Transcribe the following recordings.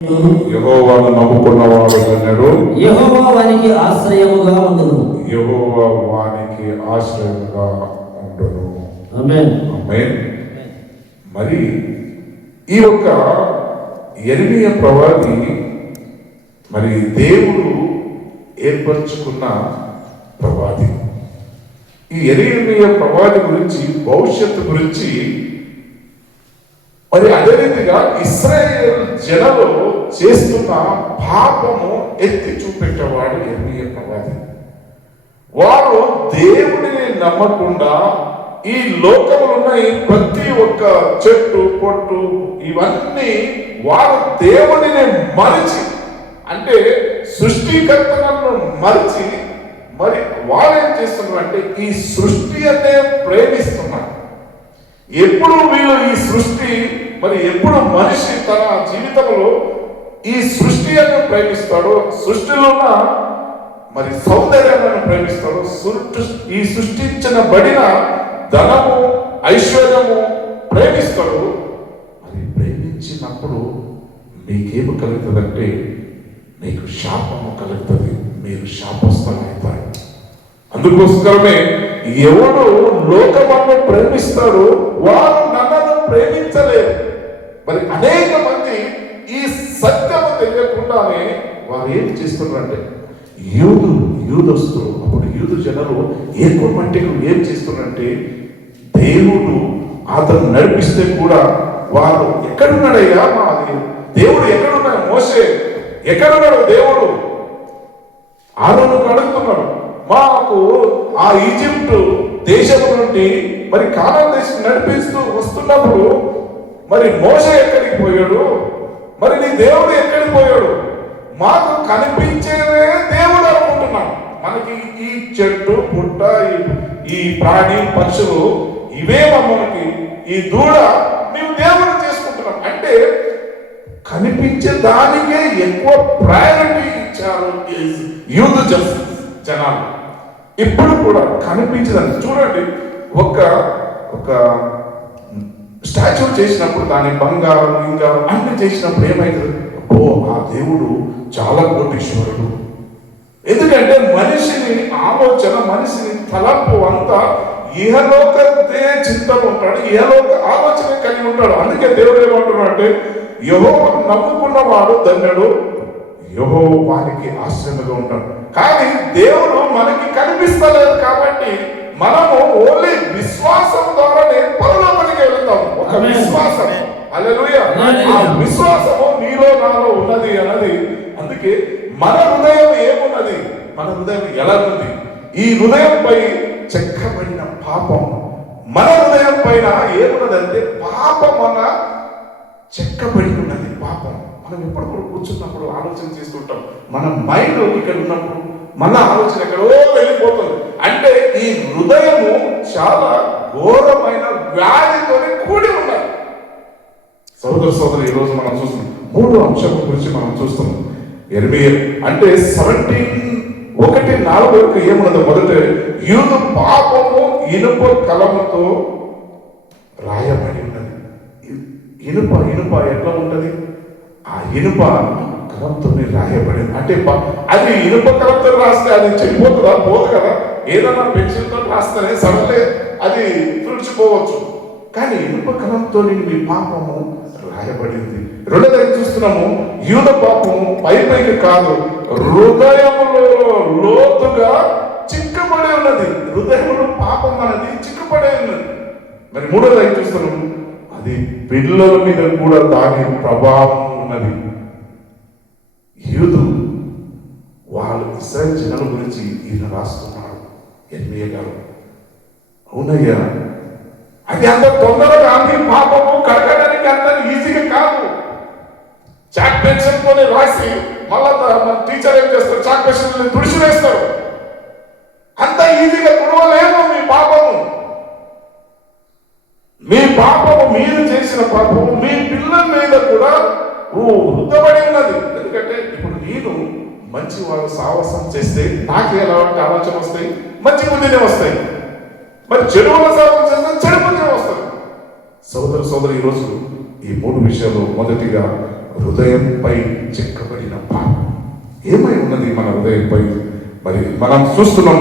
యెహోవాను నమ్ముకున్నవాడు ధన్యుడు, యెహోవా వానికి ఆశ్రయముగా ఉండును. యెహోవా వానికి ఆశ్రయముగా ఉండును. ఆమేన్. ఆమేన్. మరి ఈ యొక్క యెరెమీయా ప్రవాది మరి దేవుడు ఏర్పరచుకున్న ప్రవాది. ఈ యెరెమీయా ప్రవాది గురించి, భవిష్యత్తు గురించి, మరి అదే రీతిగా ఇశ్రాయేలు జనలు చేస్తున్న పాపము ఎత్తి చూపెట్టేవాడు యెరెమీయా ప్రవాది. వారు దేవుడిని నమ్మకుండా ఈ లోకంలో ఉన్న ఈ ప్రతి ఒక్క చెట్టు పొట్టు ఇవన్నీ వారు దేవుడిని మరిచి, అంటే సృష్టికర్తలను మరిచి, మరి వారు ఏం చేస్తున్నారు అంటే ఈ సృష్టి అనే ప్రేమిస్తున్నారు. ఎప్పుడు వీళ్ళు ఈ సృష్టి, మరి ఎప్పుడు మనిషి తన జీవితంలో ఈ సృష్టి అని ప్రేమిస్తాడో, సృష్టిలో ఉన్న మరి సౌందర్యాన్ని ప్రేమిస్తాడో, ఈ సృష్టించబడిన ధనము ఐశ్వర్యము ప్రేమిస్తాడు. మరి ప్రేమించినప్పుడు మీకేమి కలుగుతుందంటే మీకు శాపము కలుగుతుంది, మీరు శాపస్థులవుతారు. అందుకోసమే ఎవడు లోకమును ప్రేమిస్తాడో వారు నన్ను ప్రేమించలేరు. మరి అనేక మంది ఈ సత్యము తెలియకుండానే వారు ఏం చేస్తున్నారంటే యూదస్తులు, అప్పుడు యూదు జనులు ఎక్కువ మట్టికి ఏం చేస్తున్నారంటే దేవుడు అతను నడిపిస్తే కూడా వారు ఎక్కడున్నాడయ్యా మాది దేవుడు, ఎక్కడున్నాడు మోషే, ఎక్కడున్నాడు దేవుడు, ఆరోను అడుగుతున్నాడు. మాకు ఆ ఈజిప్టు దేశం నుండి మరి కానాను దేశం నడిపిస్తూ వస్తున్నప్పుడు మరి మోషే ఎక్కడికి పోయాడు, మరి నీ దేవుడు ఎక్కడికి పోయాడు, మాకు కనిపించేదే దేవుడు అనుకుంటున్నాం. మనకి ఈ చెట్టు పుట్ట ఈ ప్రాణి పక్షులు ఇవే మనకి ఈ దూడ మేము దేవుడు చేసుకుంటున్నాం. అంటే కనిపించే దానికే ఎక్కువ ప్రయారిటీ ఇచ్చారు యూదు జనాలు. ఇప్పుడు కూడా కనిపించదండి. చూడండి, ఒక స్టాచ్యూ చేసినప్పుడు దాని బంగారం ఇంకా అన్ని చేసినప్పుడు ఏమైతుంది, ఓ ఆ దేవుడు చాలా కోటీశ్వరుడు. ఎందుకంటే మనిషిని ఆలోచన, మనిషిని తలంపు అంతా ఇహలోకతే చింతలు ఉంటాడు, ఇహలోక ఆలోచన కలిగి ఉంటాడు. అందుకే దేవుడు ఏమంటున్నాడు అంటే యెహోవాను నమ్ముకున్నవాడు ధన్యుడు, యెహోవా వానికి ఆశ్రయముగా ఉంటాడు. కానీ దేవుడు మనకి కనిపిస్తలేదు కాబట్టి మనము ఓన్లీ విశ్వాసం ద్వారానే పరలోకానికి వెళ్తాము. ఒక విశ్వాసం, హల్లెలూయా. ఆ విశ్వాసము నీలో నాలో ఉన్నది అన్నది. అందుకే మన హృదయం ఏమున్నది, మన హృదయం ఎలా ఉంది, ఈ హృదయంపై చెక్కబడిన పాపం మన హృదయం పైన ఏమున్నదంటే పాపం అన్న చెక్కబడి ఉన్నది. పాపం మనం ఎప్పుడు కూడా కూర్చున్నప్పుడు ఆలోచన చేస్తుంటాం. మన మైండ్ ఇక్కడ ఉన్నప్పుడు మన ఆలోచన ఎక్కడో వెళ్ళిపోతుంది. అంటే ఈ హృదయము చాలా ఘోరమైన వ్యాధితో కూడి ఉన్నది. సోదర సోదరు, ఈ రోజు మనం చూస్తున్నాం 3 అంశాల గురించి మనం చూస్తున్నాం. యెరెమీయా అంటే 17:1-4 ఏమున్నదో మొదట యూదు పాపము ఇనుప కలముతో రాయబడి ఉన్నది. ఇనుప ఎట్లా ఉంటది, ఆ ఇనుప కలంతో రాయబడింది. అంటే అది ఇనుప కలంతో రాస్తే అది చెడిపోతుందా, పోదు కదా. ఏదన్నా పెన్సిల్తో రాస్తేనే సడన్లే అది తుడిచిపోవచ్చు. కానీ ఇనుప కలంతో మీ పాపము రాయబడింది. రెండోది చూస్తున్నాము, యూద పాపము పైకి కాదు, హృదయములో లోతుగా చిక్కబడి ఉన్నది. హృదయంలో పాపం అనేది చిక్కబడి ఉన్నది. మరి మూడోది చూస్తున్నాము, అది పిల్లల మీద కూడా దాని ప్రభావం ఉన్నది. యూదు వాళ్ళు ఇశ్రాయేలు జనాల గురించి ఈయన రాస్తున్నాడు యెరెమీయా గారు. అవునయ్యా, అది అంత తొందరగా మీ పాపము కడగడానికి అంత ఈజీగా కాదు. చాక్ పెన్షన్ కొని రాసి మళ్ళా మన టీచర్ ఏం చేస్తారు, చాక్ పెన్షన్ తుడిచి వేస్తారు. అంత ఈజీగా తుడవలేము మీ పాపము. మీ పాపము, మీరు చేసిన పాపము మీ పిల్లల మీద కూడా రుద్దబడి ఉన్నది. ఎందుకంటే ఇప్పుడు నేను మంచి వాళ్ళు సాహసం చేస్తే నాకు ఎలాంటి ఆలోచన వస్తాయి, మంచి బుద్ధినే వస్తాయి. మరి చెడు వాళ్ళ సాహసం చేస్తే చెడు బుద్ధి వస్తుంది. సోదరు ఈరోజు ఈ 3 విషయాలు, మొదటిగా హృదయంపై చెక్కబడిన పాపం. ఏమై ఉన్నది మన హృదయంపై? మరి మనం చూస్తున్నాం,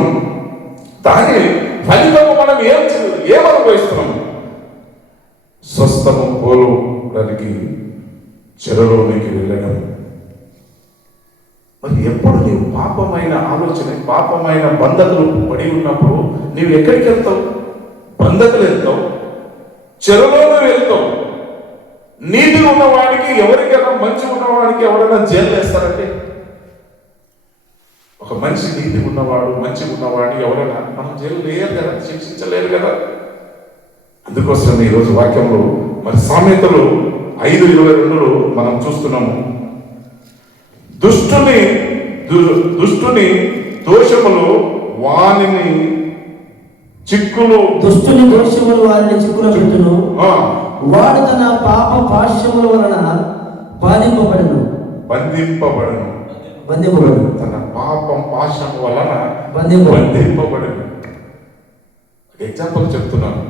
దాని ఫలితము మనం ఏమనుభవిస్తున్నాము? స్వస్థము కోరడానికి చెరలోనికి వెళ్ళడం. మరి ఎప్పుడు నీవు పాపమైన ఆలోచన, పాపమైన బంధకులు పడి ఉన్నప్పుడు నీవు ఎక్కడికి వెళ్తావు? బంధకులు వెళ్తావు, చెరలోనూ వెళ్తావు. నీతి ఉన్నవాడికి, ఎవరికైనా మంచి ఉన్నవాడికి ఎవరైనా జైలు వేస్తారంటే? ఒక మనిషి నీతి ఉన్నవాడు, మంచి ఉన్నవాడిని ఎవరైనా మనం జైలు వేయరు కదా, శిక్షించలేరు కదా. అందుకోసం ఈరోజు వాక్యంలో మరి సామెతలు 5:22 మనం చూస్తున్నాము, దుష్టుని దోషములు వానిని చిక్కులు దుష్టుని దోషములు వారిని చిక్కులు పెట్టును, వాడు తన పాప పాశ్యముల వలన బంధింపబడను. తన పాపం పాశం వలన బంధింపబడను. ఎగ్జాంపుల్ చెప్తున్నాను.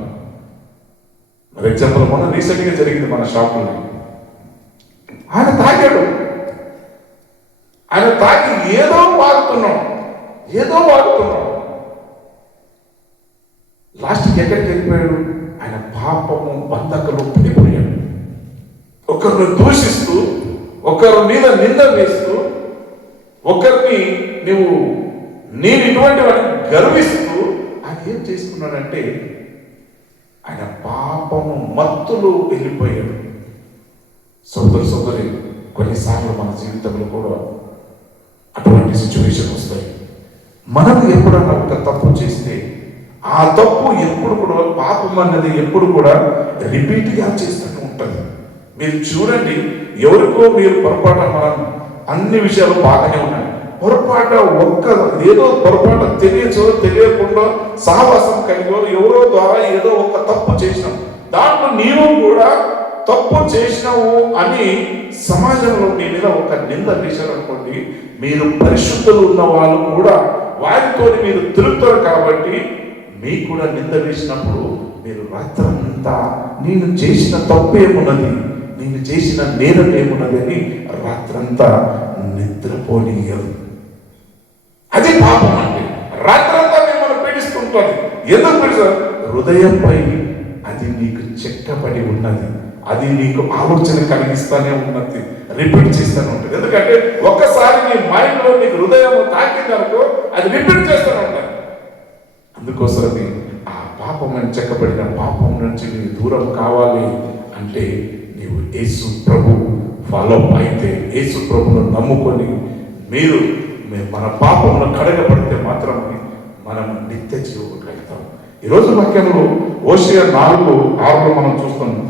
మరి ఎగ్జాంపుల్ మొన్న రీసెంట్గా జరిగింది మన షాపులో. ఆయన తాగాడు, ఆయన తాగి ఏదో వాడుతున్నాం. లాస్ట్కి ఎక్కడికి వెళ్ళిపోయాడు? ఆయన పాపము బంధకులు పడిపోయాడు. ఒకరిని దూషిస్తూ, ఒకరి మీద నింద వేస్తూ, ఒకరిని నేను ఇటువంటి వాడిని గర్విస్తూ ఆయన ఏం చేసుకున్నాడంటే ఆయన పాపము మత్తులు వెళ్ళిపోయాడు. సోదరి, కొన్నిసార్లు మన జీవితంలో కూడా అటువంటి సిచ్యువేషన్ వస్తాయి. మనం ఎప్పుడన్నా ఒక తప్పు చేస్తే ఆ తప్పు ఎప్పుడు కూడా, పాపం అన్నది ఎప్పుడు కూడా రిపీట్గా చేస్తూ ఉంటుంది. మీరు చూడండి, ఎవరికో మీరు పొరపాటు, మనం అన్ని విషయాలు బాగానే ఉన్నాయి, పొరపాటు తెలియకుండా సహవాసం కలిగో ఎవరో ద్వారా ఏదో ఒక తప్పు చేసినాం, దాంట్లో నీవు కూడా తప్పు చేసినావు అని సమాజంలో మీ మీద ఒక నింద వేశారు అనుకోండి, మీరు పరిశుద్ధులు ఉన్న వాళ్ళు కూడా వారితో మీరు తిరుగుతారు. కాబట్టి మీకు కూడా నింద వేసినప్పుడు మీరు రాత్రంతా నేను చేసిన తప్పు ఏమున్నది, నేను చేసిన నేరం ఏమున్నది అని రాత్రంతా నిద్రపోనీయదు. అది పాపం అంటే. రాత్రంతా మిమ్మల్ని పీడిస్తుంటుంది. ఎందుకు పీడిస్తారు? హృదయంపై అది నీకు చెక్కబడి ఉన్నది, అది నీకు ఆలోచన కలిగిస్తానే ఉన్నది, రిపీట్ చేస్తూనే ఉంటుంది. ఎందుకంటే ఒక్కసారి నీ మైండ్లో నీకు హృదయం తాకింది అనుకో, అది రిపీట్ చేస్తూనే ఉంటుంది. అందుకోసమే ఆ పాపం అని చెక్కబడిన పాపం నుంచి నీవు దూరం కావాలి అంటే నీవు యేసు ప్రభు ఫాలో అయితే, యేసు ప్రభును నమ్ముకొని మన పాపమును కడగబడితే మాత్రమే మనం నిత్య జీవం కలుగుతాం. ఈరోజు వాక్యంలో హోషేయ 4:6 మనం చూస్తున్నాం,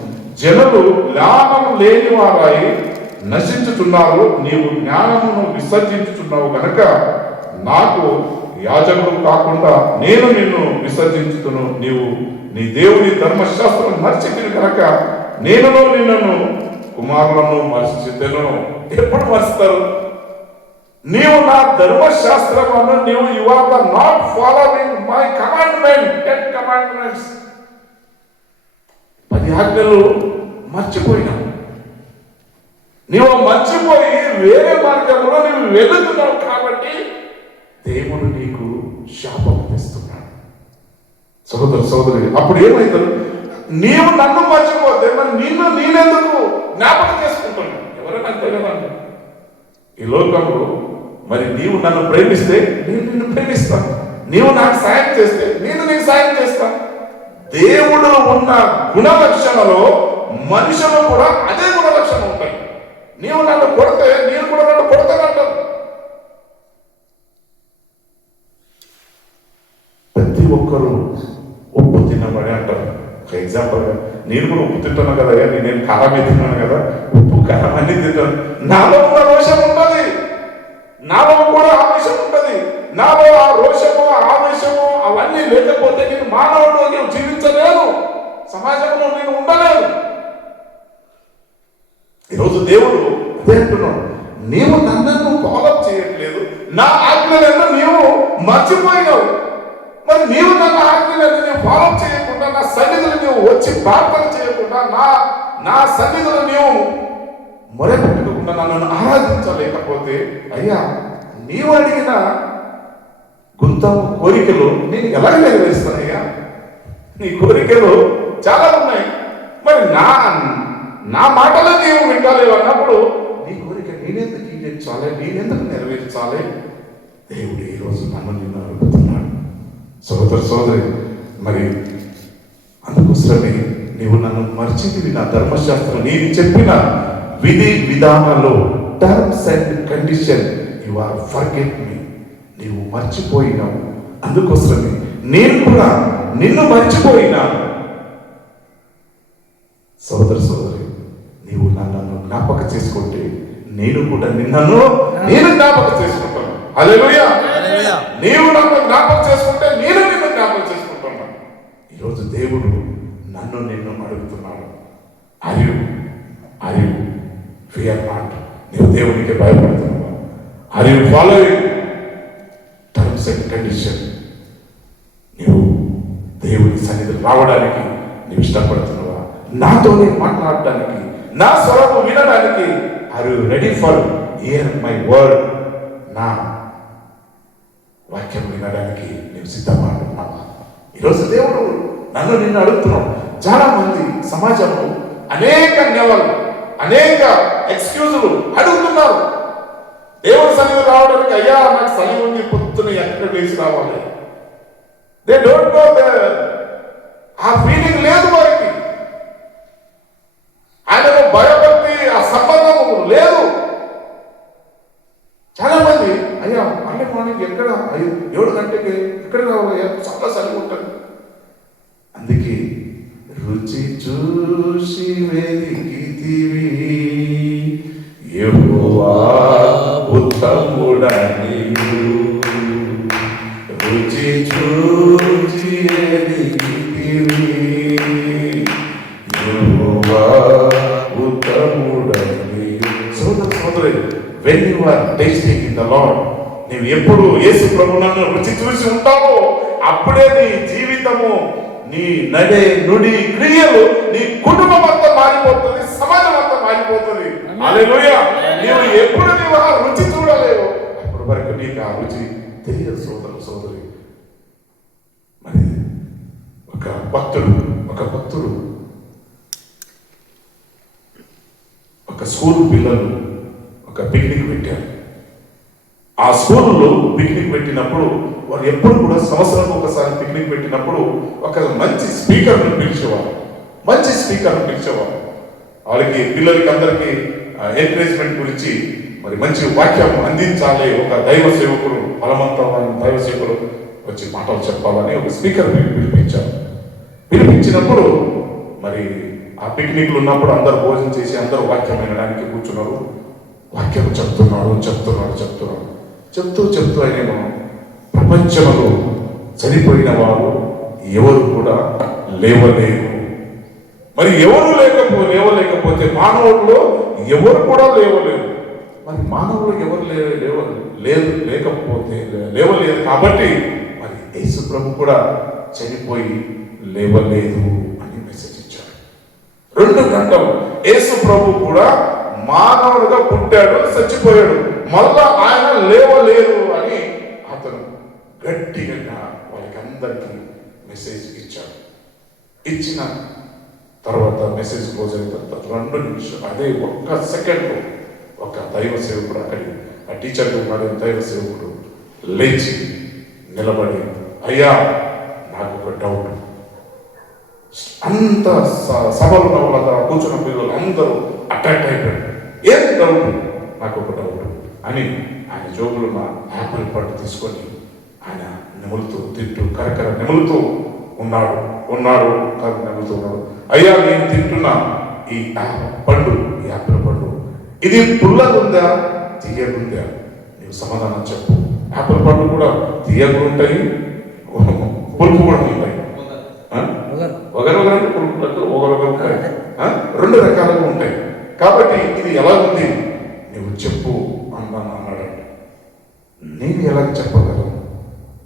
జనులు జ్ఞానము లేని వారై నశించుతున్నారు, నీవు జ్ఞానమును విసర్జించుతున్నావు గనక నాకు యాజకుడు కాకుండా నేను నిన్ను విసర్జించుతును. నీవు నీ దేవుని ధర్మశాస్త్రం మర్చితివి కనుక నేను నిన్ను కుమారులను మర్చితెను. ఎప్పుడు మర్చుతారు? నీవు నా ధర్మశాస్త్రమును you are not following my commandment, 10 commandments, 10 ఆజ్ఞలు మర్చిపోయినావు. నీవు మర్చిపోయి వేరే మార్గంలో నీవు వెళుతున్నావు కాబట్టి దేవుడు నీకు శాపం తెస్తున్నాడు. సోదరి, అప్పుడు ఏమవుతారు? నీవు నన్ను మర్చిపోతే మరి నేనెందుకు జ్ఞాపకం చేసుకుంటున్నాను? ఎవరైనా తెలియదండి ఈ లోకంలో. మరి నీవు నన్ను ప్రేమిస్తే నేను నిన్ను ప్రేమిస్తాను, నీవు నాకు సాయం చేస్తే నేను నీకు సాయం చేస్తాను. దేవుడు ఉన్న గుణలక్షణలో మనుషులు కూడా అదే గుణలక్షణం ఉంటాయి. నీవు నన్ను కొడితే నేను కూడా నన్ను కొడతానంటాను. ప్రతి ఒక్కరూ ఉప్పు తినబడి అంటారు. ఒక ఎగ్జాంపుల్గా నేను కూడా ఉప్పు తింటాను కదా, నేను కారమే తిన్నాను కదా, ఉప్పు కారం అన్ని తింటాను. నాలో కూడా రోషం ఉంటుంది, నాలో కూడా ఆవేశం ఉంటుంది. నాలో ఆ రోషము, ఆవేశము అవన్నీ లేకపోతే నేను మానవుడు జీవించలేను, సమాజంలో నేను ఉండలేను. ఈరోజు దేవుడు అదే అంటున్నాడు, నీవు నన్ను ఫాలో చేయట్లేదు, నా ఆజ్ఞలను నీవు మర్చిపోయినావు. మరి నీవు నన్ను ఆజ్ఞలను నీవు ఫాలో చేయకుండా, నా సన్నిధులు నీవు వచ్చి ప్రార్థన చేయకుండా, నా సన్నిధులు నీవు మొరపెట్టుకోకుండా నన్ను ఆరాధించలేకపోతే అయ్యా నీవు అడిగిన గుంతము కోరికలు నేను ఎలా నెరవేరుస్తానయ్యా? నీ కోరికలు చాలా ఉన్నాయి, మరి నా మాటలో నీవు వింటలేవు అన్నప్పుడు నీ కోరిక నేనెందుకు ఇచ్చాలి, నేనెందుకు నెరవేర్చాలి? దేవుడు ఈరోజు నన్ను నిన్ను అడుగుతున్నాడు. సోదరి, మరి అందుకోసమే నీవు నన్ను మర్చితివి. నా ధర్మశాస్త్రం నేను చెప్పిన విధి విధానాల్లో terms and condition you are forget me, నీవు మర్చిపోయినావు. అందుకోసమే నేను కూడా నిన్ను మర్చిపోయినాను. సోదరి, నీవు నన్ను జ్ఞాపక చేసుకుంటే నేను కూడా నేను జ్ఞాపక చేసుకుంటాను. హల్లెలూయా. నీవు నన్ను జ్ఞాపక చేసుకుంటే నేను నిన్ను జ్ఞాపక చేసుకుంటాను. ఈరోజు దేవుడు నిన్ను అడుగుతున్నాడు, ఆర్ యు ఫియర్ నాట్? నీవు దేవునికి భయపడుతున్నావా? Are you following terms and condition? నీవు దేవుని సన్నిధికి రావడానికి నీవు ఇష్టపడుతున్నావా? నాతోనే మాట్లాడటానికి, నా స్వరము వినడానికి are you ready for hear my word? నా వాక్యం వినడానికి నీవు సిద్ధంగా ఉంటున్నావా? ఈరోజు దేవుడు నిన్ను అడుగుతున్నాడు. చాలా మంది సమాజంలో అనేక నెవలు, అనేక ఎక్స్క్యూజులు అడుగుతున్నారు దేవుని సన్నిధి రావడానికి. అయ్యా నాకు సలి ఉంది, పొద్దున ఎక్కడ వేసి రావాలి. దే డోంట్ నో ఆ ఫీలింగ్ లేదు వారికి. ఆయనకు భయభక్తి, ఆ సంబంధం లేదు. చాలా మంది అయ్యా అన్ని మార్నింగ్ ఎక్కడ 7 గంటకి ఎక్కడ రావాలి, చాలా సలి ఉంటుంది. అందుకే రుచి చూసి వెతికితివి యెహోవా ఉత్తముడని, రుచి చూసి వెతికితివి యెహోవా ఉత్తముడని. సోదరి, when you are tasting in the Lord, నీవు ఎప్పుడు యేసు ప్రభువును రుచి చూసి ఉంటావో అప్పుడే నీ జీవితము, నీ నడే నుడి క్రియలు, నీ కుటుంబం అంతా మారిపోతుంది, సమాజం అంతా మారిపోతుంది. హల్లెలూయా. నీవు ఎప్పుడు నీవు ఆ రుచి చూడలేవు అప్పుడు వరకు నీకు ఆ రుచి తెలియదు. సోదరి, మరి ఒక భక్తుడు ఒక స్కూల్ పిల్లలు ఒక పిక్నిక్ పెట్టారు. ఆ స్కూల్లో పిక్నిక్ పెట్టినప్పుడు వారు ఎప్పుడు కూడా సంవత్సరానికి ఒకసారి పిక్నిక్ పెట్టినప్పుడు ఒక మంచి స్పీకర్ను పిలిచేవారు. వాళ్ళకి పిల్లలకి అందరికీ ఎంకరేజ్మెంట్ గురించి మరి మంచి వాక్యం అందించాలి. ఒక దైవ సేవకుడు, బలవంతమైన దైవ సేవకుడు వచ్చి మాటలు చెప్పాలని ఒక స్పీకర్ పిలిపించినప్పుడు మరి ఆ పిక్నిక్లు ఉన్నప్పుడు అందరూ భోజనం చేసి అందరూ వాక్యం వినడానికి కూర్చున్నారు. వాక్యం చెప్తున్నాడు. చెప్తూ ఆయన ప్రపంచంలో చనిపోయిన వారు ఎవరు కూడా లేవలేరు. మరి ఎవరు లేవలేకపోతే మానవుల్లో ఎవరు కూడా లేవలేరు. మరి మానవులు ఎవరు లేవలేదు కాబట్టి మరి యేసు ప్రభు కూడా చనిపోయి లేవలేదు అని మెసేజ్ ఇచ్చాడు. 2 గంటలు యేసు ప్రభు కూడా మానవుడుగా పుట్టాడు, చచ్చిపోయాడు, మళ్ళా ఆయన లేవలేదు అని అతను గట్టిగా వాళ్ళకి అందరికీ మెసేజ్ ఇచ్చాడు. ఇచ్చిన తర్వాత మెసేజ్ క్లోజ్ అయిన తర్వాత 2 నిమిషాలు, అదే 1 సెకండ్ ఒక దైవ సేవకుడు అక్కడి ఆ టీచర్గా ఉన్నాడు. దైవ సేవకుడు లేచి నిలబడి, అయ్యా నాకు ఒక డౌట్. అంత సభలో ఉన్న వాళ్ళ కూర్చున్న పిల్లలు అందరూ అట్రాక్ట్ అయిపోయారు. ఏం డౌట్? నాకు ఒక డౌట్ అని ఆయన జోబులో ఉన్న యాపిల్ పండు తీసుకొని ఆయన తింటూ కరకర నెములుతూ ఉన్నాడు. అయ్యా నేను తింటున్నా ఈ యాపిల్ పండు ఇది పుల్లగుందా తీయగుందా? నీవు సమాధానం చెప్పు. యాపిల్ పండు కూడా తీయగా ఉంటాయి, పులుపు కూడా ఉంటాయి. ఒకరొకరంటే పులుపు ఒకరొకరు ఉంటాయి, 2 రకాలుగా ఉంటాయి. కాబట్టి ఇది ఎలా ఉంది నువ్వు చెప్పు అన్నాడు. నేను ఎలా చెప్పగలను?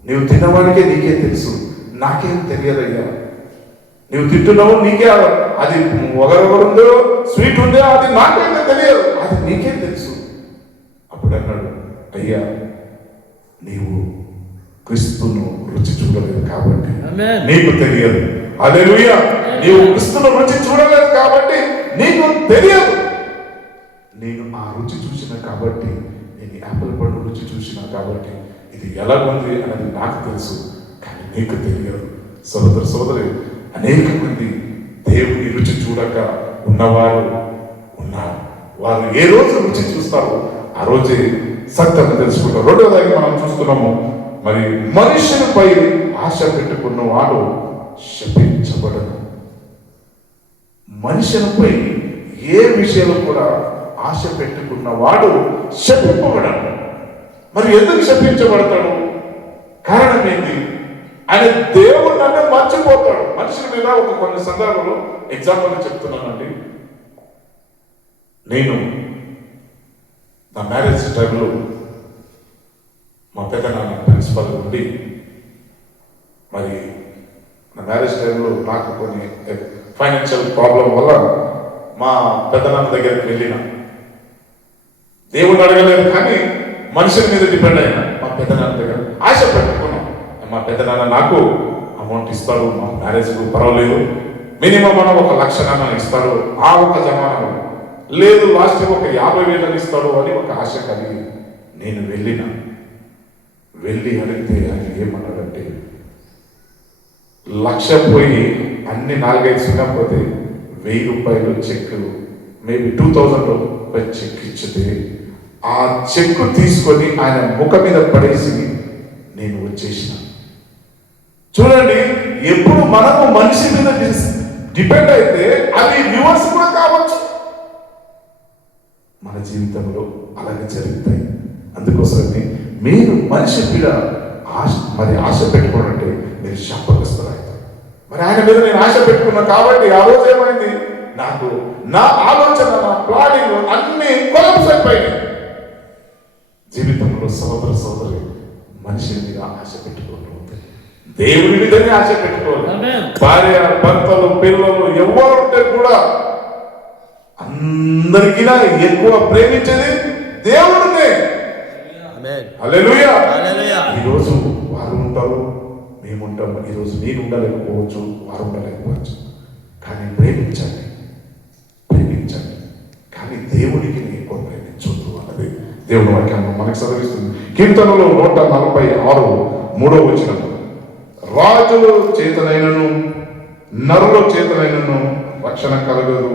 నువ్వు తిన్నవాడికే నీకే తెలుసు, నాకేం తెలియదయ్యా. నువ్వు తింటున్నావు, నీకే అది ఒకరొకరుందో స్వీట్ ఉందో అది నాకైతే తెలియదు. అది నీకే తెలుసు. అప్పుడు అన్నాడు, అయ్యా నీవు క్రీస్తును రుచి చూడలేదు కాబట్టి నీకు తెలియదు. హల్లెలూయా. నీవు క్రీస్తును రుచి చూడలేదు కాబట్టి నీకు తెలియదు. నేను ఆ రుచి చూసిన కాబట్టి, నేను యాపిల్ పండు రుచి చూసిన కాబట్టి ఇది ఎలా ఉంది అనేది నాకు తెలుసు, కానీ నీకు తెలియదు. సోదరు సోదరి, అనేక మంది దేవుని రుచి చూడక ఉన్నవారు ఉన్నారు. వారు ఏ రోజు రుచి చూస్తారో ఆ రోజే సత్యం తెలుసుకుంటారు. రెండోదాన్ని మనం చూస్తున్నాము, మరి మనుషులపై ఆశ పెట్టుకున్న వాడు శపించబడను. మనుషులపై ఏ విషయంలో కూడా ఆశ పెట్టుకున్న వాడు శపింపబడను. మరి ఎందుకు శపించబడతాడు? కారణం ఏంటి? ఆయన దేవుడు నన్ను మర్చిపోతాడు. మనుషుల మీద ఒక కొన్ని సందర్భంలో ఎగ్జాంపుల్ చెప్తున్నానండి. నేను నా మ్యారేజ్ టైంలో మా పెద్దనాన్న ప్రిన్సిపల్ ఉండి, మరి నా మ్యారేజ్ టైంలో నాకు కొన్ని ఫైనాన్షియల్ ప్రాబ్లం వల్ల మా పెద్దనాన్న దగ్గరికి వెళ్ళిన. దేవుడు అడగలేదు కానీ మనుషుల మీద డిపెండ్ అయినా మా పెద్దనాన్న దగ్గర ఆశ పెట్టుకున్నాం. మా పెద్దనాన్న నాకు అమౌంట్ ఇస్తాడు, మా మ్యారేజ్కు పర్వాలేదు, మినిమం మనం 1,00,000 ఇస్తాడు. ఆ ఒక జమానం లేదు, లాస్ట్ ఒక 50,000 ఇస్తాడు అని ఒక ఆశ కలిగి నేను వెళ్ళి అడిగితే ఆయన ఏమన్నాడంటే, 1,00,000 పోయి అన్ని 4-5 సిగ్గపోతే 1,000 రూపాయలు చెక్, మేబీ 2,000 రూపాయలు చెక్ ఇచ్చితే ఆ చెక్ తీసుకొని ఆయన ముఖం మీద పడేసి నేను వచ్చేసిన. చూడండి, ఎప్పుడు మనము మనిషి మీద డిపెండ్ అయితే అది రివర్స్ కూడా కావచ్చు. మన జీవితంలో అలాగే జరుగుతాయి. అందుకోసమే మీరు మనిషి మీద ఆశ పెట్టుకోనంటే మీరు శాపగ్రస్తులవుతారు. మరి ఆయన మీద నేను ఆశ పెట్టుకున్నా కాబట్టి ఆ రోజు ఏమైంది, నాకు నా ఆలోచన, నా ప్లానింగ్ అన్ని కొలాప్స్ అయిపోయినాయి. జీవితంలో సోదరి మనిషి మీద ఆశ పెట్టుకోవాలి, దేవుని మీదనే ఆశ పెట్టుకోవాలి. భార్య, భర్తలు, పిల్లలు ఎవరు ఉంటే కూడా అందరికీ ఎక్కువ ప్రేమించేది దేవుడినే. హల్లెలూయా. ఈరోజు వారు ఉంటారు, మేము ఉంటాము. ఈరోజు నేను ఉండలేకపోవచ్చు, వారు ఉండలేకపోవచ్చు, కానీ ప్రేమించండి. కానీ దేవుడికి ఎక్కువ ప్రేమించొద్దు అన్నది దేవుని వాక్యం మనకు చదివిస్తుంది. కీర్తనలో 146 3వ వచనం, రాజుల చేతనైనను నరుల చేతనైనను రక్షణ కలగదు,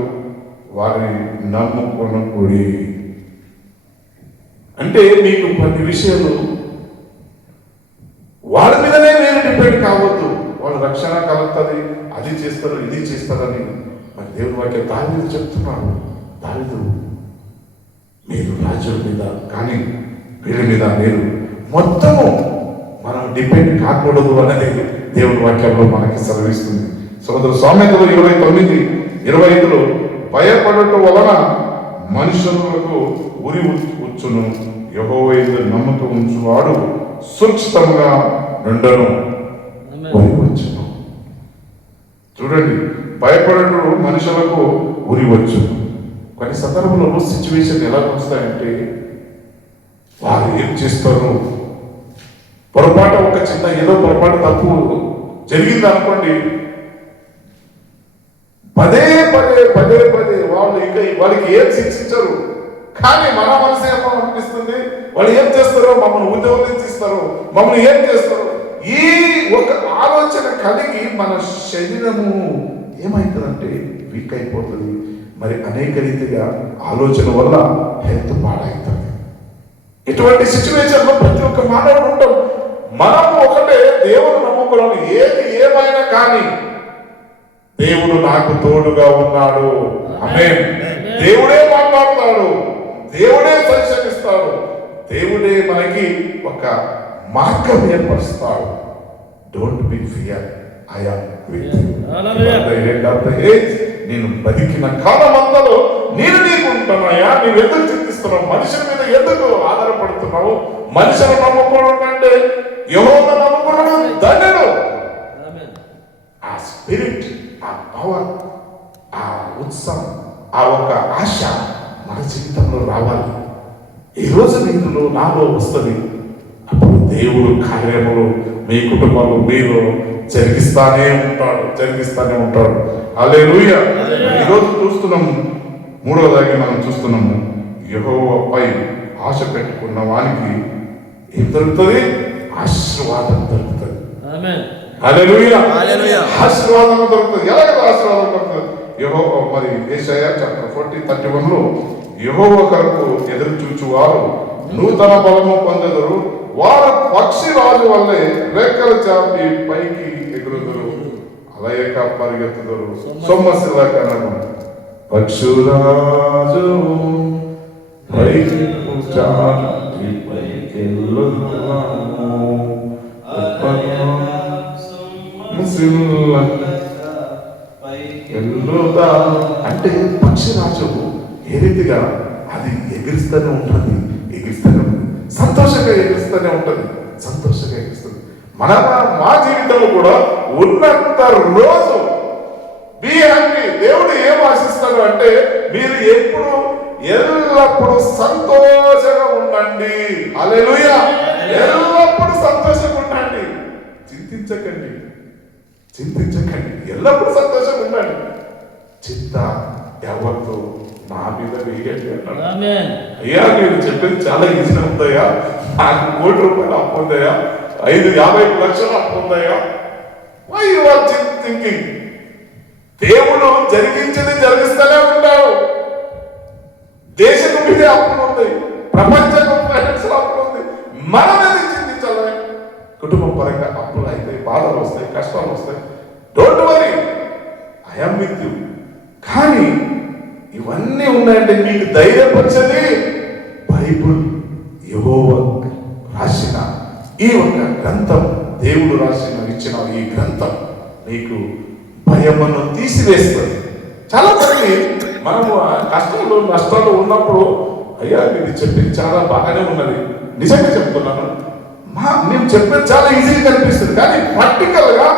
వారి నమ్ముకొనకుడి. అంటే మీకు కొన్ని విషయాలు వాళ్ళ మీదనే మీరు డిపెండ్ కావద్దు. వాళ్ళు రక్షణ కలుగుతుంది, అది చేస్తారు, ఇది చేస్తారని మరి దేవుని వాక్యం దావీదు చెప్తున్నారు. దావీదు, మీరు రాజుల మీద కానీ వీళ్ళ మీద మీరు మొత్తము మనం డిపెండ్ కాకూడదు అనేది దేవుని వాక్యంలో మనకి సెలవిస్తుంది. సోదరు సామెతలు 29:25 భయపడటం వలన మనుషులకు ఉరి వచ్చును, యెహోవా యందు నమ్మకం ఉంచువాడు సురక్షితంగా నుండను, ఉరి వచ్చును. చూడండి, భయపడటం మనుషులకు ఉరి వచ్చును. కొన్ని సందర్భంలో సిచ్యువేషన్ ఎలా వస్తాయంటే వారు ఏం చేస్తారు, పొరపాటు ఒక చిన్న ఏదో పొరపాటు తప్పు జరిగింది అనుకోండి, పదే వాళ్ళు ఇంకా వాళ్ళకి ఏం శిక్షించరు. కానీ మన మనసు ఏమో అనిపిస్తుంది, వాళ్ళు ఏం చేస్తారో, మమ్మల్ని ఉద్యోగం తీస్తారో, మమ్మల్ని ఏం చేస్తారో, ఈ ఒక ఆలోచన కలిగి మన శరీరము ఏమైతుందంటే వీక్ అయిపోతుంది. మరి అనేక రీతిగా ఆలోచన వల్ల హెల్త్ పాడవుతుంది. ఇటువంటి సిచ్యువేషన్ లో ప్రతి ఒక్క మానవుడు ఉంటాం. మనము ఒకటే దేవుడు నమ్ముకున్నాను, ఏది ఏమైనా కానీ దేవుడు నాకు తోడుగా ఉన్నాడు. ఆమేన్. దేవుడే మాట్లాడతాడు, దేవుడే దర్శనిస్తాడు, దేవుడే మనకి ఒక మార్గం ఏర్పరుస్తాడు. Don't be fear, I am with you. నేను బతికిన కాలం అంతలో నేను నీకు ఉంటున్నాయా? నీవు ఎందుకు చింతిస్తున్నావు? మనుషుల మీద ఎందుకు ఆధారపడుతున్నావు? మనుషులు నమ్ముకోవడం కంటే యెహోవా నమ్ముకోవడం ధన్యుడు. ఆ స్పిరిట్, ఆ పవర్, ఆ ఉత్సాహం, ఆ ఒక ఆశ మన జీవితంలో రావాలి. ఈరోజు నీకులో నాలో వస్తుంది. అప్పుడు దేవుడు కార్యములు మీ కుటుంబంలో మీరు జరిగిస్తానే ఉంటాడు. హల్లెలూయా. ఈరోజు చూస్తున్నాము, మూడవదాగి మనం చూస్తున్నాము, యెహోవాపై ఆశ పెట్టుకున్న వానికి ఏం దొరుకుతుంది? ఆశీర్వాదం దొరుకుతుంది. హల్లెలూయా. ఆశీర్వాదం దొరుకుతుంది. ఎలాగ ఆశీర్వాదం దొరుకుతుంది? యెహోవా, మరి యెషయా చాప్టర్ 40:31లో యెహోవా కొరకు ఎదురు చూచువారు నూతన బలము పొందెదరు, వారు పక్షి రాజు వల్లే రెక్కలు చాపి పైకి ఎగురుదురు, అలయక పరిగెత్తుదురు, సొమ్మసిల్ల కనరు. పక్షురాజు పైకి చాపి అంటే పక్షిరాజు ఏ రీతిగా అది ఎగిరిస్తూనే ఉంటుంది, సంతోషంగా ఎగిరిస్తూనే ఉంటుంది. మా జీవితంలో కూడా ఉన్నంత రోజు బీ హ్యాపీ. దేవుడు ఏం ఆశిస్తాడు అంటే మీరు ఎల్లప్పుడూ సంతోషంగా ఉండండి. హల్లెలూయా. ఎల్లప్పుడూ సంతోషంగా ఉండండి. చింతించకండి, ఎల్లప్పుడూ సంతోషంగా ఉండండి. చింత ఎవరితో నా మీద వేయండి అన్నాడు. అయ్యా నేను చెప్పేది చాలా ఈజీగా ఉందయ్యా, నాకు ₹1,00,00,000 అప్పు ఉందయ్యా, 50 లక్షలు అప్పు ఉందయ్యా. Why you are thinking? దేవుడు జరిగించేది జరిగిస్తూనే ఉంటాడు. దేశం మీదే అప్పులు ఉంది, ప్రపంచం ఫైనాన్షియల్ అప్పులు ఉంది. మనమేది చింతించాలి? కుటుంబం పరంగా అప్పులు అయితే బాధలు వస్తాయి, కష్టాలు వస్తాయి. Don't worry, I am with you. కానీ ఇవన్నీ ఉన్నాయంటే మీకు ధైర్యపరిచేది బైబుల్, యెహోవా రాసిన ఈ ఒక గ్రంథం, దేవుడు ఇచ్చిన ఈ గ్రంథం మీకు భయమును తీసివేస్తుంది. చాలా మంది మనము కష్టాలు నష్టాలు ఉన్నప్పుడు అయ్యా ఇది చెప్పింది చాలా బాగానే ఉన్నది, నిజంగా చెప్తున్నాను, నేను చెప్పేది చాలా ఈజీగా కనిపిస్తుంది. కానీ ప్రాక్టికల్ గా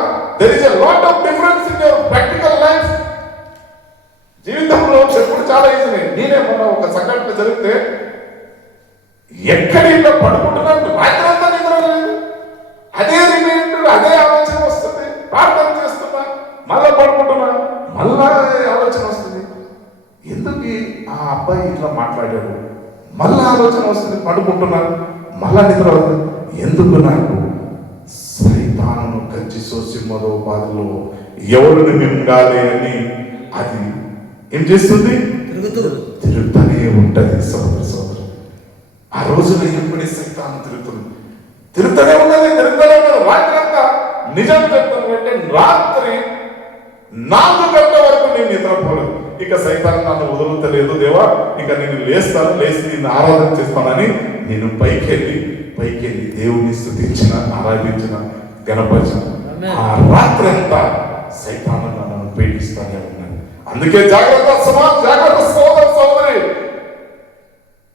there is a lot of difference in your practical life. జీవితంలో చెప్పుడు చాలా ఈజీనే. నేనే మొన్న ఒక సంఘటన జరిగితే ఎక్కడ ఇట్లా పడుకుంటున్నాను, రాత్రంతా నిద్ర లేదు, అదే రిమైండర్, అదే ఆలోచన వస్తుంది. ప్రార్థన చేస్తున్నా, మళ్ళా పడుకుంటున్నా, మళ్ళా ఆలోచన వస్తుంది. ఎందుకు ఆ అబ్బాయి ఇట్లా మాట్లాడాడు, మళ్ళా ఆలోచన వస్తుంది. పడుకుంటున్నాను, మళ్ళా నిద్ర వస్తుంది. ఎందుకు? నాకు సైతాను కంచి సోసిమ్మలో బాధలో ఎవరిని మింగాలి అని అది ఏం చేస్తుంది? తిరుగుతూనే ఉంటది. సోదరు ఆ రోజున ఎప్పుడే సైతాను తిరుగుతూనే ఉన్నది. రాత్రి అంతా నిజం చెప్తాను అంటే రాత్రి 4 గంటల వరకు నేను నిద్రపోలేదు. ఇక సైతాను నన్ను వదులుతలేదు, దేవా ఇక నేను లేచి నిన్ను ఆరాధన చేస్తానని నేను పైకెళ్ళి దేవుని స్తుతించిన, ఆరాధించిన, గణపరిచిన. ఆ రాత్రి అంతా సైతాను నన్ను పీడిస్తానే ఉన్నాను. అందుకే జాగ్రత్త సోదరి,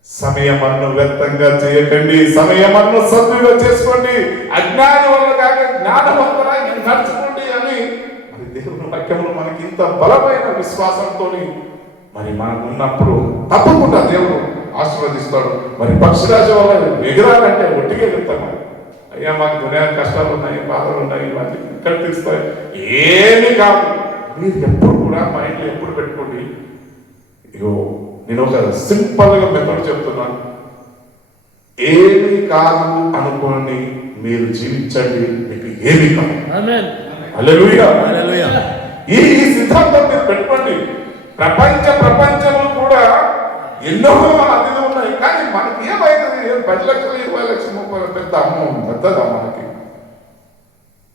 సమయమన్ను వ్యర్థంగా చేయకండి, సమయమన్ను సద్వినియోగం చేసుకోండి, అజ్ఞానం వల్ల కాక జ్ఞానవంతులై నడుచుకోండి అని మరి దేవుని వాక్యములు మనకి ఇంత బలమైన విశ్వాసంతో మరి మనకు ఉన్నప్పుడు తప్పకుండా దేవుడు ఆశీర్వదిస్తాడు. మరి పక్షిరాజు వల్ల ఎగరాలంటే ఒట్టిగా ఎగురుతాము. అయ్యా మాకు దునియా కష్టాలు ఉన్నాయి, బాధలు ఉన్నాయి, ఇవన్నీ ఇక్కడ తీస్తాయి, ఏమి కాదు. మీరు ఎప్పుడు కూడా మైండ్లో ఎప్పుడు పెట్టుకోండి, ఇగో నేను ఒక సింపుల్గా మెథడ్ చెప్తున్నాను, ఏమి కాదు అనుకోని మీరు జీవించండి, మీకు ఏమి కాదు. హల్లెలూయా. ఈ సిద్ధాంతం మీరు పెట్టుకోండి. ప్రపంచంలో కూడా ఎన్నో అదిలు ఉన్నాయి, కానీ మనకి ఏమైతుంది? 10 లక్షలు, 20 లక్షలు, 30 పెద్ద అమౌంట్, పెద్దదా మనకి?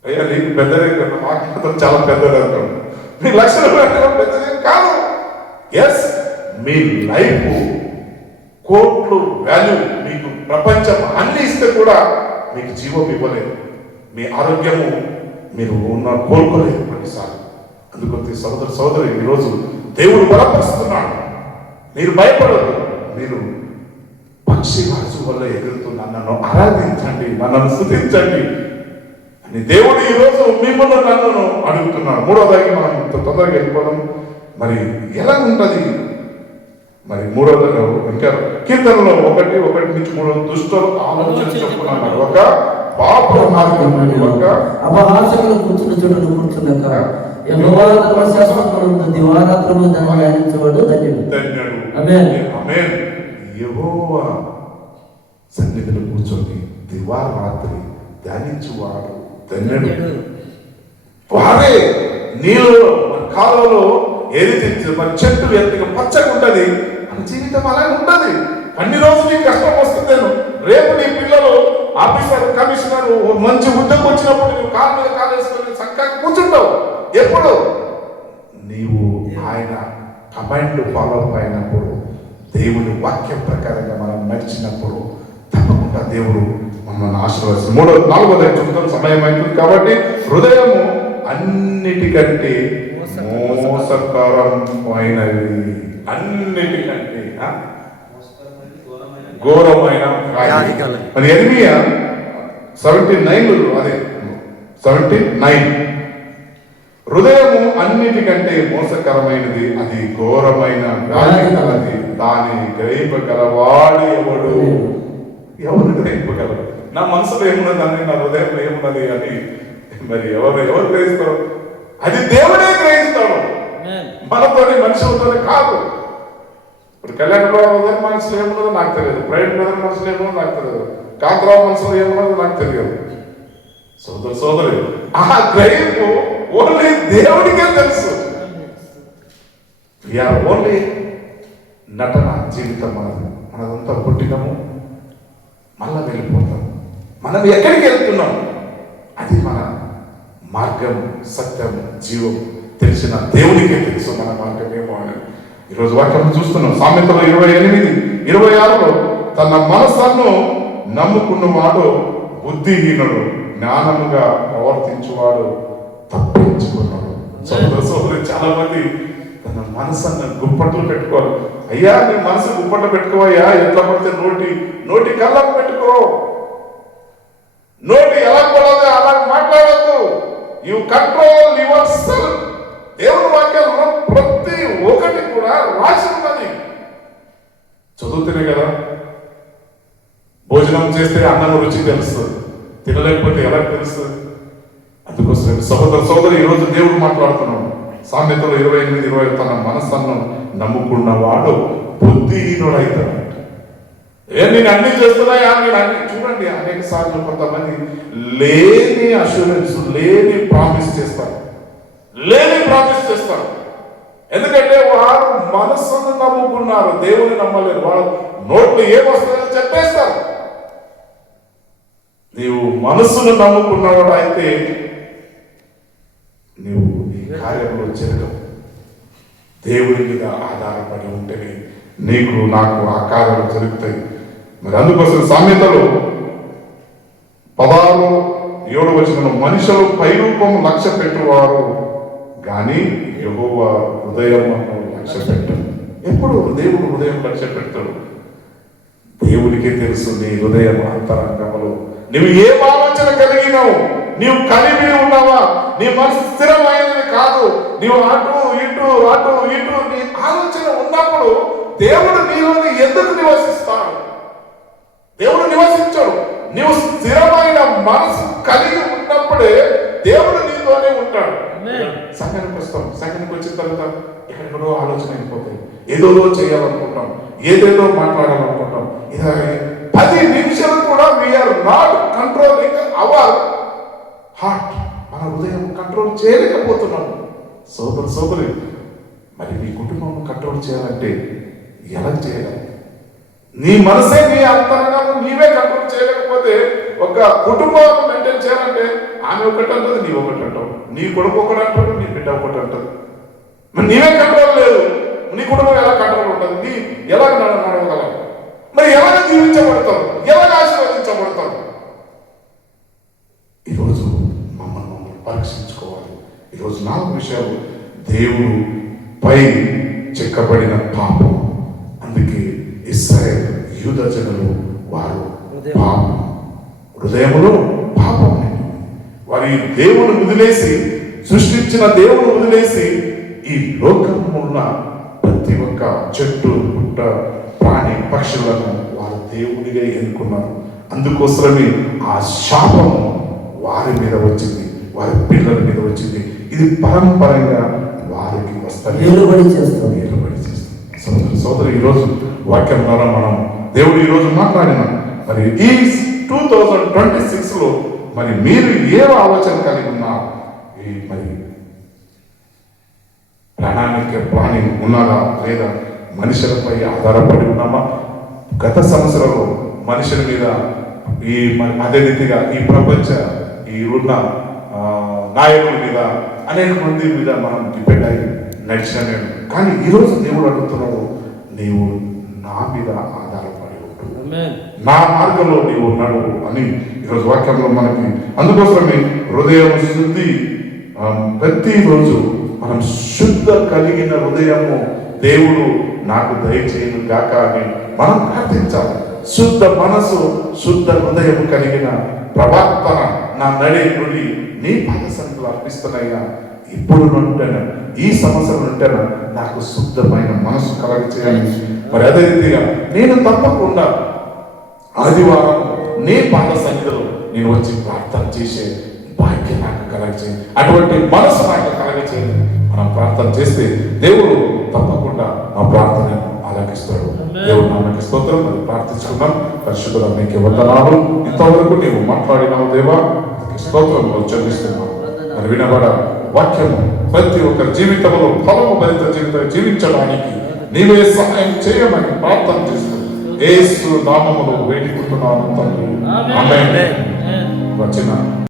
అయ్యా నీకు పెద్దదే కదా, మాకు చాలా పెద్దది అంటాడు. మీ లక్షలు పెద్దదే కాదు. ఎస్, మీ లైఫ్ కోట్లు వాల్యూ మీకు ప్రపంచం అన్ని ఇస్తే కూడా మీకు జీవం ఇవ్వలేదు, మీ ఆరోగ్యము మీరు కోరుకోలేదు కొన్నిసార్లు. అందుకొస్తే సోదరి ఈరోజు దేవుడు బలపరుస్తున్నాడు. మీరు భయపడదు, మీరు పక్షి రాజు వల్ల ఎగురుతున్న నన్ను ఆరాధించండి, నన్ను స్తుతించండి అని దేవుడు ఈరోజు మిమ్మల్ని నన్ను అడుగుతున్నాడు. మూడోదానికి మనం తొందరగా వెళ్ళిపోదాం. మరి ఎలా ఉంటుంది మరి మూడవ ఇంకా కీర్తనలో 1:1-3 దుష్టులు ఆలోచన చెప్పుకున్నారు. ఒక పాప మార్గం, ఒక అపహాసకులు కూర్చున్న చోటును కూర్చున్నాక యెహోవా ధర్మశాస్త్రమునందు దివారాత్రము దాన్ని ధ్యానించువాడు ధన్యుడు. ఆమేన్. ఆమేన్. యెహోవా సన్నిధిలో కూర్చొని దివారాత్రి ధ్యానించువాడు ధన్యుడు. వారే నీళ్ళు కాలంలో ఏది మరి చెట్టు ఎంతగా పచ్చగా ఉంటది, మన జీవితం అలాగే ఉంటది. అన్ని రోజులు నీకు కష్టం వస్తుందేను. రేపు నీ పిల్లలు ఆఫీసర్, కమిషనర్ మంచి ఉద్యోగం వచ్చినప్పుడు నువ్వు కాలు మీద కాలు వేసుకొని చక్కగా కూర్చుంటావు. ఎప్పుడు నీవు ఆయన కమాండ్ ఫాలో అయినప్పుడు, దేవుని వాక్యం ప్రకారంగా మనం నడిచినప్పుడు తప్పకుండా దేవుడు మనల్ని ఆశీర్వదిస్తాడు. 4వ చూద్దాం, సమయం అవుతుంది కాబట్టి. హృదయము అన్నిటికంటే మోసకరమైనది, అన్నిటికంటే ఘోరమైన. మరి ఎర్మియా 79 అదే 79 హృదయము అన్నిటికంటే మోసకరమైనది, అది ఘోరమైన వ్యాధి కలది, దాని గ్రహింపగలవాడు ఎవడు? ఎవరు గ్రహింపగలరు? నా మనసులో ఏమున్నది అని, నా హృదయంలో ఏమున్నది అని మరి ఎవరు గ్రహిస్తారు? అది దేవుడే గ్రహిస్తాడు, మనతోనే మనుషులతోనే కాదు. ఇప్పుడు కళ్యాణరావు మనసులో ఏమున్నదో నాకు తెలియదు, ప్రైవేట్ బ్రదర్ మనసులో ఏమున్నదో నాకు తెలియదు, కాంతరావు మనసులో ఏమున్నదో నాకు తెలియదు. సోదరి ఆ గ్రహింపు ఓన్లీ దేవుడికే తెలుసు. వీఆర్ ఓన్లీ నటన జీవితం మనది. మనదంతా పుట్టినము, మళ్ళా వెళ్ళిపోతాం. మనం ఎక్కడికి వెళ్తున్నాం అది మన మార్గం, సత్యం, జీవం తెలిసిన దేవుడికే తెలుసు మన మార్గం ఏమో అని. ఈరోజు వాక్యం చూస్తున్నాం. సామెతలు 28:26 తన మనస్సును నమ్ముకున్నవాడు బుద్ధిహీనుడు, జ్ఞానముగా ప్రవర్తించువాడు తప్పించుకున్నాడు. సోదరు చాలా మంది తన మనసును గుప్పట్లు పెట్టుకోవాలి. అయ్యా నీ మనసు గుప్పట్లు పెట్టుకోవయ్యా, ఎట్లా పడితే నోటి కళ్ళకు పెట్టుకో. నోటి ఎలా పడదు అలా మాట్లాడద్దు. You control your self. దేవుని వాక్యాలను ప్రతి ఒక్కటి కూడా రాసి ఉన్నది. చదువుతూనే కదా భోజనం చేస్తే అన్నం రుచి తెలుస్తుంది, తినలేకపోతే ఎలా తెలుస్తుంది? అందుకోసం సోదరి ఈరోజు దేవుడు మాట్లాడుతున్నాడు. సామెతలు 28:20 తన మనస్సును నమ్ముకున్నవాడు బుద్ధిహీనుడు అవుతాడు. నేను అన్ని చేస్తున్నాయా, నేను అన్ని చూడండి. అనేక సార్లు కొంతమంది లేని అష్యూరెన్స్, లేని ప్రామిస్ చేస్తారు. ఎందుకంటే వారు మనస్సును నమ్ముకున్నారు, దేవుని నమ్మలేరు. వాడు నోట్లు ఏమొస్తుందో చెప్పేస్తారు. నీవు మనస్సును నమ్ముకున్నవాడు అయితే నీవు ఈ కార్యంలో జరగవు. దేవుని మీద ఆధారపడి ఉంటేనే నీకు నాకు ఆ కార్యాలు జరుగుతాయి. మరి అందుకోసం సామెతలు 16:7 మనుషులు పైరూపం లక్ష్య పెట్టువారు కానీ యెహోవా హృదయం లక్ష్య పెట్టడు. ఎప్పుడు దేవుడు హృదయం లక్ష్య పెడతాడు? దేవునికే తెలుసు నీ హృదయం అంతరంగంలో నువ్వు ఏం ఆలోచన కలిగినావు, నీవు కలిగి ఉన్నావా? నీ మనసు స్థిరమైనది కాదు. నీవు అటు ఇటు నీ ఆలోచన ఉన్నప్పుడు దేవుడు నీలోని ఎందుకు నివసిస్తాడు? దేవుడు నివసించడు. నీవు స్థిరమైన మనసు కలిగి ఉన్నప్పుడే దేవుడు నీతోనే ఉంటాడు. సంఘానికి వస్తాం, సంఘానికి వచ్చిన తర్వాత ఎక్కడెక్కడో ఆలోచన అయిపోతాయి. ఏదో చేయాలనుకుంటాం, ఏదేదో మాట్లాడాలనుకుంటాం. 10 నిమిషాలు కూడా we are not controlling our heart. మన హృదయం కంట్రోల్ చేయలేకపోతున్నాం. సోదరి మరి నీ కుటుంబం కంట్రోల్ చేయాలంటే ఎలా చేయాలి? నీ మనసే నీ అంతరంగం నీవే కంట్రోల్ చేయలేకపోతే ఒక కుటుంబాన్ని మెయింటైన్ చేయాలంటే ఆమె ఒకటి అంటది, నీ ఒకటి అంటావు, నీ కొడుకు ఒకటి అంటాడు, నీ బిడ్డ ఒకటి అంటది. మరి నీవే కంట్రోల్ లేదు, నీ కుటుంబం ఎలా కంట్రోల్ ఉంటుంది? నీ ఎలా నడవగలవు? మరి ఎలా జీవించబడతావు? ఎలా ఆశీర్వదించబడతావు? ఈరోజు మమ్మల్ని పరీక్షించుకోవాలి. ఈరోజు 4 విషయాలు. దేవుడు పై చెక్కబడిన పాపం. అందుకే ఇశ్రాయేల్ యూద జనులు వారు పాపం, హృదయములో పాపం. వారి దేవుని వదిలేసి, సృష్టించిన దేవుని వదిలేసి ఈ లోకంలో ఉన్న ప్రతి ఒక్క చెట్టు పుట్ట ప్రాణి పక్షులను వారు దేవుడిగా ఎన్నుకున్నారు. అందుకోసమే ఆ శాపము వారి మీద వచ్చింది, వారి పిల్లల మీద వచ్చింది. ఇది పరంపరంగా వారికి వస్తుంది, ఏలుబడి చేస్తుంది. సోదరు ఈరోజు వాక్యం ద్వారా మనం దేవుడు ఈరోజు మాట్లాడిన మరి ఈ 2026లో మరి మీరు ఏ ఆలోచన కలిగి ఉన్నారు? ఈ మరి ప్లానింగ్ ఉన్నదా లేదా? మనుషులపై ఆధారపడి ఉన్నామా? గత సంవత్సరంలో మనుషుల మీద ఈ అదే రీతిగా ఈ ప్రపంచ ఈ ఉన్న నాయకుల మీద అనేక మంది మీద మనం డిపెండ్ అయ్యి నడిచిన నేను. కానీ ఈరోజు దేవుడు అడుగుతున్నాడు, నీవు నా మీద ఆధారపడి ఉంటు, నా మార్గంలో నీవు ఉన్నాడు అని ఈరోజు వాక్యంలో మనకి. అందుకోసమే హృదయం శుద్ధి, ప్రతిరోజు మనం శుద్ధ కలిగిన హృదయము దేవుడు నాకు దయచేయను గాక అని మనం ప్రార్థించాలి. శుద్ధ మనసు, శుద్ధ హృదయం కలిగిన ప్రవర్తన నా నడే నుండి నీ పాద సన్నిధిలో అర్పిస్తున్నాయ్యా. ఇప్పుడు నుంటేనా, ఈ సంవత్సరం నుంటేనా నాకు శుద్ధమైన మనసు కలగ చేయాలి. మరి అదే రీతిగా నేను తప్పకుండా ఆదివారం నీ పాద సన్నిధిలో నేను వచ్చి ప్రార్థన చేసే భాగ్యం నాకు కలగ చేయండి. అటువంటి మనసు నాకు కలగ చేయండి. మనం ప్రార్థన చేస్తే దేవుడు తప్పకుండా ఆ ప్రార్థనను ఆలకిస్తాడు. దేవుడు నామకి స్తోత్రం. మరి ప్రార్థించుకున్నాం. పరిశుద్ధుల నీకు వందనాలు. ఇంతవరకు నీవు మాట్లాడినావు దేవా, స్తోత్రంలో చెల్లిస్తున్నావు. మరి వినబడ వాక్యము ప్రతి ఒక్కరి జీవితంలో ఫలము భరిత జీవితం జీవించడానికి నీవే సహాయం చేయమని ప్రార్థన చేస్తూ యేసు నామములో వేడుకుంటున్నాను తండ్రి. ఆమేన్. వచ్చిన